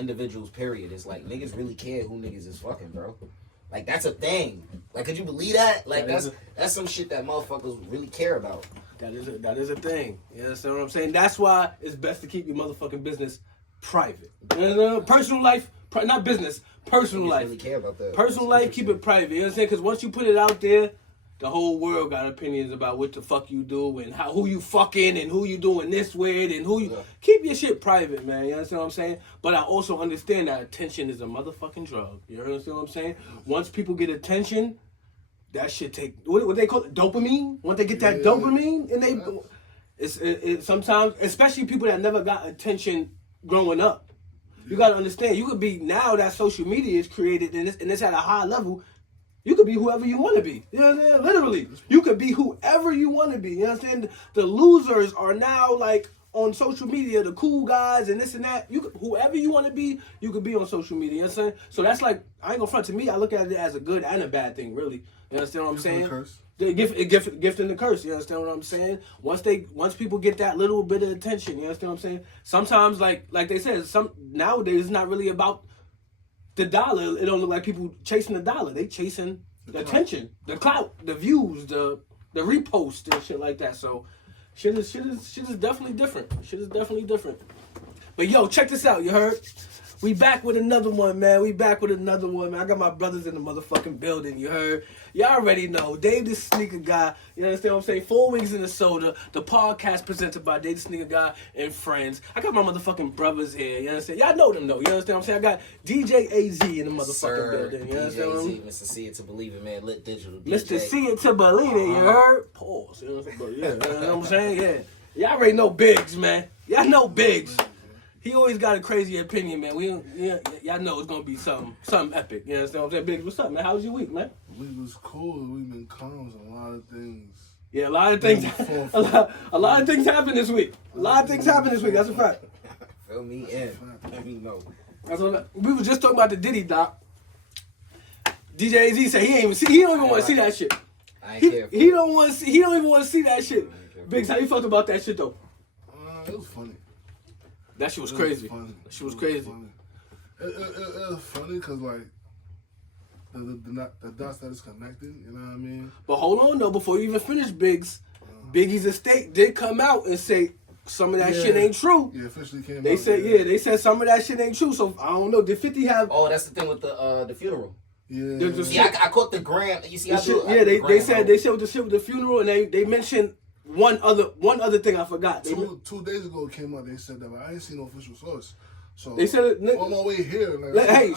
individuals, period. It's like niggas really care who niggas is fucking, bro. Like that's a thing. Like, could you believe that? Like that's some shit that motherfuckers really care about. That is a thing. You understand what I'm saying? That's why it's best to keep your motherfucking business private. Personal life, not business. Personal life. Really care about that. Personal life, keep it private. You understand? Because once you put it out there, the whole world got opinions about what the fuck you do and who you fucking and who you doing this with and who you... Yeah. Keep your shit private, man. You understand what I'm saying? But I also understand that attention is a motherfucking drug. You understand what I'm saying? Once people get attention, that shit take... What they call it? Dopamine? Once they get that dopamine, and they... It's sometimes, especially people that never got attention growing up. You gotta understand, you could be... Now that social media is created and it's at a high level... You could be whoever you want to be. You know what I'm saying? Literally. You could be whoever you want to be. You understand? The losers are now like on social media, the cool guys and this and that. Whoever you want to be, you could be on social media. You understand? So that's like, I ain't gonna front, to me, I look at it as a good and a bad thing, really. You understand what I'm saying? The gift and the curse. You understand what I'm saying? Once people get that little bit of attention, you understand what I'm saying? Sometimes, like they said, nowadays it's not really about the dollar. It don't look like people chasing the dollar. They chasing the attention, the clout, the views, the repost and shit like that. So shit is definitely different. Shit is definitely different. But yo, check this out, you heard? We back with another one, man. I got my brothers in the motherfucking building, you heard? Y'all already know. Dave the Sneaker Guy, you understand what I'm saying? 4 Wings in the Soda, the podcast presented by Dave the Sneaker Guy and friends. I got my motherfucking brothers here, you understand? Y'all know them, though, you understand what I'm saying? I got DJ AZ in the motherfucking building, you understand what I'm saying? Mr. See It to Believe It, man. Lit Digital DJ. Mr. See It to Believe It, you heard? Pause, you know what I'm saying? Yeah. Y'all already know Biggs, man. Y'all know Biggs. He always got a crazy opinion, man. Y'all know it's gonna be something epic. You understand what I'm saying? Biggs, what's up, man? How was your week, man? Week was cool. We've been calm on a lot of things. Yeah, a lot of things. A lot of things happened this week. That's a fact. Fill me in. Let me know. We was just talking about the Diddy doc. DJ AZ said he don't even want to see that shit. He don't even want to see that shit. Biggs, how you felt about that shit though? It was funny. That shit was crazy. That shit was crazy. It was funny because, like, the dots that is connected, you know what I mean? But hold on, though, before you even finish Biggs, Biggie's estate did come out and say some of that shit ain't true. Yeah, officially came out. They said some of that shit ain't true, so I don't know. Did 50 have... Oh, that's the thing with the funeral. Yeah. See, I caught the gram. You see, they said with the shit with the funeral, and they mentioned one other thing I forgot. 2 days ago it came out. They said that, but I ain't seen no official source. So they said it, on my way here, hey,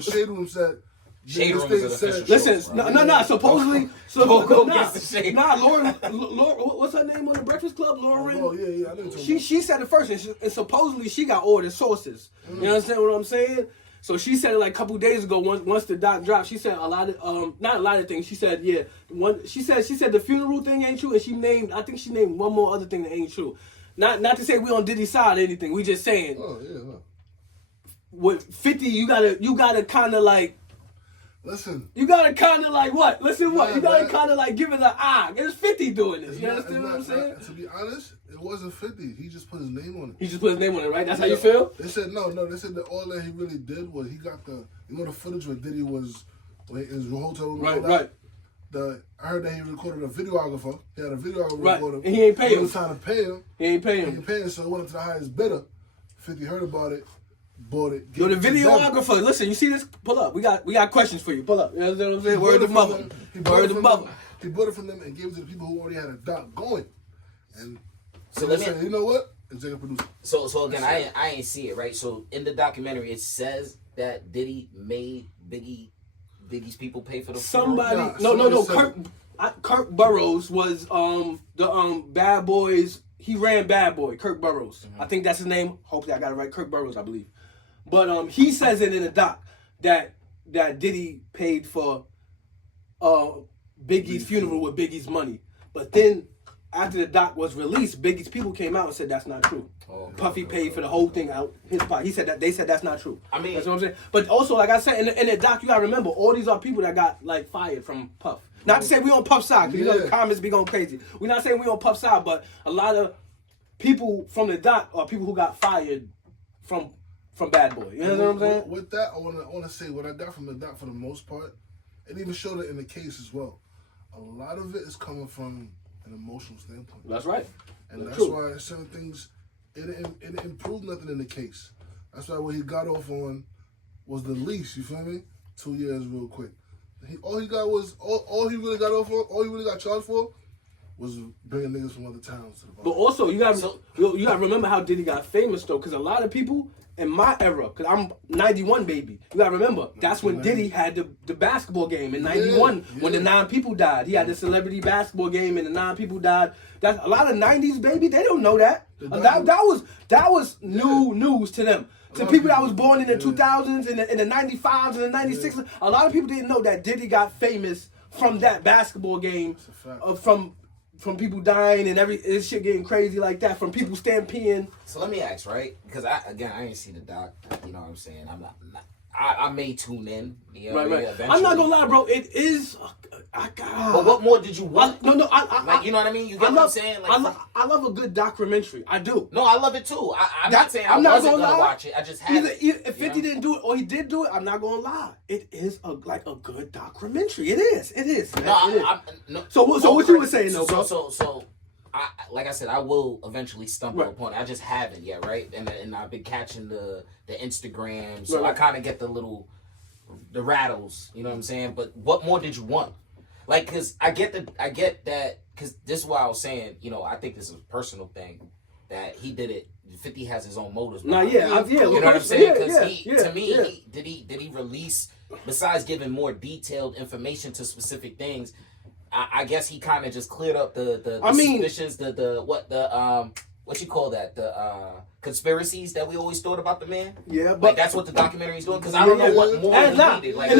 Shade Room said. Shade Room is an official. Listen, no. Supposedly, Lauren, what's her name on the Breakfast Club? Lauren. Oh yeah. I know she said it first, and supposedly she got all the sources. You understand what I'm saying? So she said it like a couple days ago. Once the doc dropped, she said a lot of not a lot of things. She said She said the funeral thing ain't true, and I think she named one more other thing that ain't true. Not to say we on Diddy's side or anything. We just saying. Oh yeah. No. With 50, you gotta kind of like. Listen. You gotta kind of like what? Listen, what? You gotta kind of like give it an eye. It's 50 doing this. You understand what I'm saying? To be honest, it wasn't 50. He just put his name on it. He just put his name on it, right? That's how you feel? They said no. They said that all that he really did was he got the footage where Diddy was in his hotel room. Right. I heard that he recorded a videographer. He had a videographer record him. And he ain't pay him. It was time to pay him. He ain't pay him. So he went up to the highest bidder. 50 heard about it, bought it. Yo, the videographer, listen, you see this? Pull up. We got questions for you. Pull up. You know what I'm saying? Word of mother. Word of mother. He bought it from them and gave it to the people who already had a doc going. And so they said, you know what? Executive producer. So again, I ain't see it, right? So in the documentary, it says that Diddy made Biggie's people pay for the funeral. No. Kirk Burrows was the Bad Boys. He ran Bad Boy, Kirk Burrows. Mm-hmm. I think that's his name. Hopefully I got it right. Kirk Burrows, I believe. But he says it in the doc that Diddy paid for Biggie's funeral with Biggie's money. But then after the doc was released, Biggie's people came out and said that's not true. Puffy paid for the whole thing out his pocket. He said that they said that's not true. I mean, that's what I'm saying. But also, like I said, in the doc, you gotta remember all these are people that got like fired from Puff. Not to say we on Puff's side, because you know the comments be going crazy. We're not saying we on Puff's side, but a lot of people from the doc are people who got fired from from Bad Boy. You know what I'm saying? With that, I wanna say what I got from the doc for the most part. It even showed it in the case as well. A lot of it is coming from an emotional standpoint. That's right. And that's true. why certain things it didn't improve nothing in the case. That's why what he got off on was the least. You feel me? 2 years, real quick. All he really got off on, all he really got charged for, was bringing niggas from other towns to the bar. But also, you gotta remember how Diddy got famous though, because a lot of people in my era, because I'm 91 baby, you gotta remember that's when Diddy had the basketball game in 91 when the 9 people died. He had the celebrity basketball game and the 9 people died. That's a lot of 90s baby. They don't know that. That was new news to them. To people that was born in the 2000s, in the 95s and the 96s, a lot of people didn't know that Diddy got famous from that basketball game, from people dying and this shit getting crazy like that, from people stampeding. So let me ask, right? Because I didn't see the doc. You know what I'm saying? I may tune in. You know Right. eventually. I'm not gonna lie, bro. It is. But what more did you want? No. You know what I mean? You get what I'm saying? Like, I love a good documentary. I do. No, I love it too. I'm not saying I wasn't gonna watch it. I just had it. If 50 didn't do it or he did do it, I'm not gonna lie. It is a good documentary. It is. Man. No. So what you were saying though, bro? So like I said, I will eventually stumble upon it. I just haven't yet, right? And I've been catching the Instagram, so I kind of get the rattles. You know what I'm saying? But what more did you want? Like, cause I get that, cause this is why I was saying, you know, I think this is a personal thing that he did it. 50 has his own motives. You know what I'm saying? Because to me, did he release, besides giving more detailed information to specific things, I guess he kind of just cleared up the suspicions, what you call that, the conspiracies that we always thought about the man. Yeah, but like that's what the documentary is doing. Because I don't know what more he needed. Like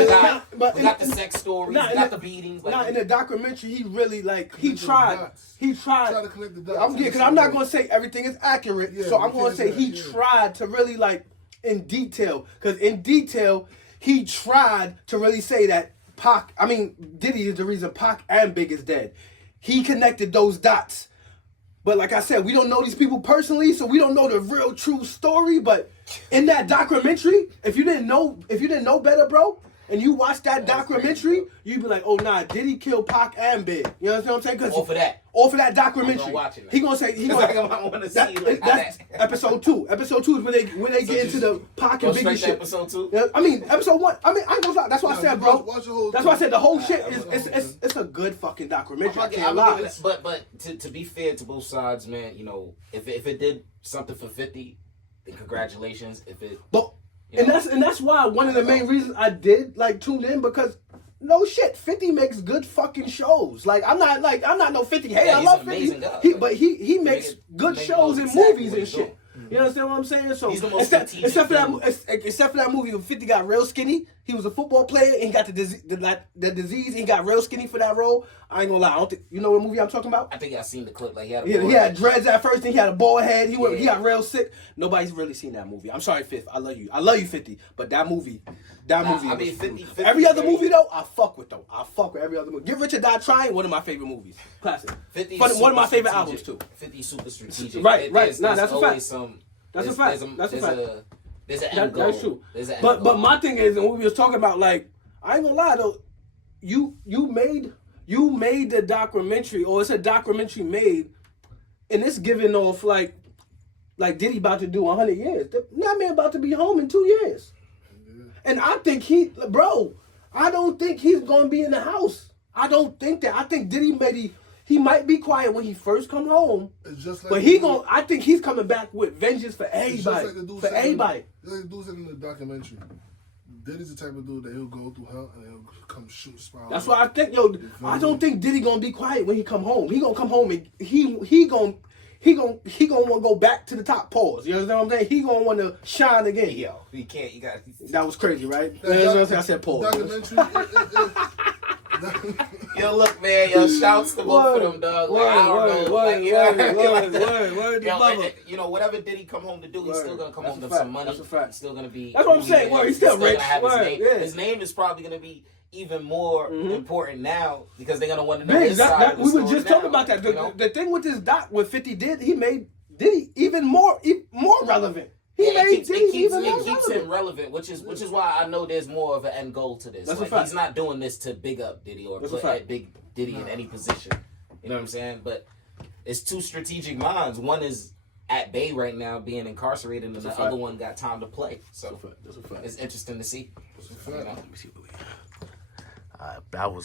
we got the sex stories, we got the beatings. Like, in the documentary, he really he tried. He tried to connect the dots. Because I'm not gonna say everything is accurate. Yeah, so I'm gonna say he tried to really in detail. Because in detail, he tried to really say that Diddy is the reason Pac and Big is dead. He connected those dots. But like I said, we don't know these people personally, so we don't know the real true story. But in that documentary, if you didn't know better, bro, and you watch that documentary, you'd be like, oh nah, Diddy kill Pac and Big. You know what I'm saying? Off of that documentary. I'm gonna watch it, he gonna say I want to see that's episode 2. Episode 2 is when they get into the Pac and Biggie shit. Episode 2. Yeah, episode 1. I ain't gonna lie. That's why I said, bro. That's why I said the whole shit it's a good fucking documentary. I can't lie. But to be fair to both sides, man, you know, if it did something for 50, then congratulations. And that's why one of the main reasons I did tune in, because no shit, 50 makes good fucking shows. I'm not no 50. Hey, I love 50. But he makes good shows and movies and shit. You understand what I'm saying? So except for that movie when 50 got real skinny, he was a football player and he got the disease. He got real skinny for that role. I ain't gonna lie. I don't think you know what movie I'm talking about. I think I seen the clip. He had dreads at first, and he had a bald head. He got real sick. Nobody's really seen that movie. I'm sorry, Fifth. I love you, 50. But that movie. I mean, 50, every other movie though, I fuck with every other movie. Get Rich or Die Trying, one of my favorite movies. Classic. One of my favorite albums too. 50 super strategic. Right. Nah, that's a fact. That's a fact. There's an end goal. That's true. But my thing is, and what we was talking about, I ain't gonna lie though, you made the documentary, or it's a documentary made, and it's giving off like Diddy about to do 100 years. That man about to be home in 2 years. And I think I don't think he's gonna be in the house. I don't think that. I think Diddy he might be quiet when he first come home. But I think he's coming back with vengeance for everybody. For everybody. Like the dude said in the documentary. Diddy's the type of dude that he'll go through hell and he'll come shoot spiral. That's why I think, I don't think Diddy gonna be quiet when he come home. He gonna come home and he gonna want to go back to the top. Pause. You understand what I'm saying? He gonna want to shine again. Yo, you can't. You got. That was crazy, right? I said pause. Yo, look, man. Yo, shouts to both of them, dog. You know, whatever Diddy come home to do, he's still gonna come home to some money. That's a fact. He's still gonna be. That's what I'm saying. He's still rich. His name is probably gonna be even more important now because they're gonna want to know his side of the we story were just now, talking about that. The thing with this doc, what 50 did, he made Diddy even more relevant. made Diddy even more it keeps him relevant, which is why I know there's more of an end goal to this. That's like, a fact. He's not doing this to big up Diddy or put big Diddy in any position. You know what I'm saying? But it's two strategic minds. One is at bay right now, being incarcerated, and the other one got time to play. So That's a fact. It's interesting to see. That's a fact. Let me see what we have. That was